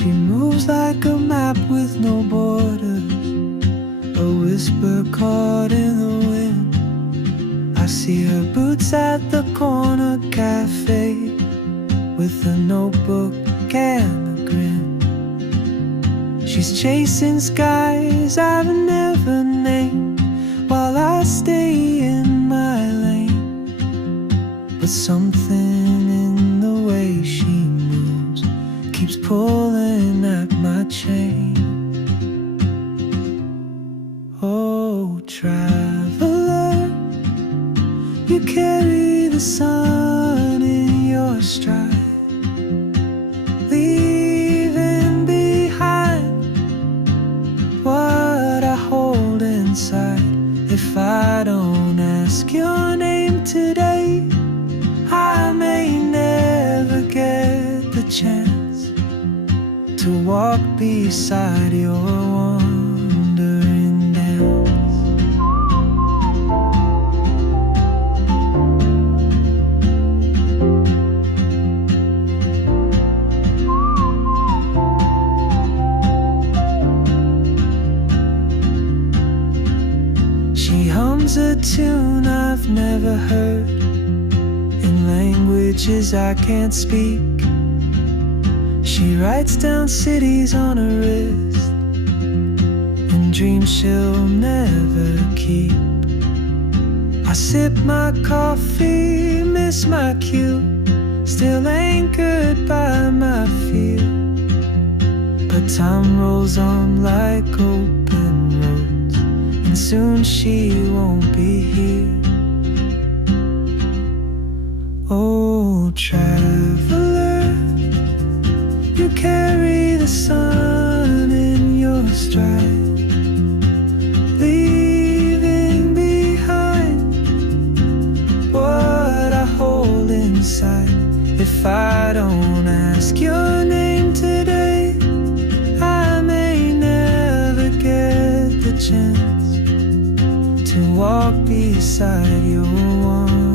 She moves like a map with no borders, a whisper caught in the wind. I see her boots at the corner cafe, with a notebook and a grin. She's chasing skies I've never named, while I stay in my lane. But something in the way she moves keeps pulling at my chain. Oh, traveler, you carry the sun in your stride, leaving behind what I hold inside. If I don't ask your name today, I may never get the chance to walk beside your wandering dance. She hums a tune I've never heard, in languages I can't speak. She writes down cities on her wrist, and dreams she'll never keep. I sip my coffee, miss my cue, still anchored by my fear. But time rolls on like open roads, and soon she won't be here. Oh, traveler, you carry the sun in your stride, leaving behind what I hold inside. If I don't ask your name today, I may never get the chance to walk beside your one.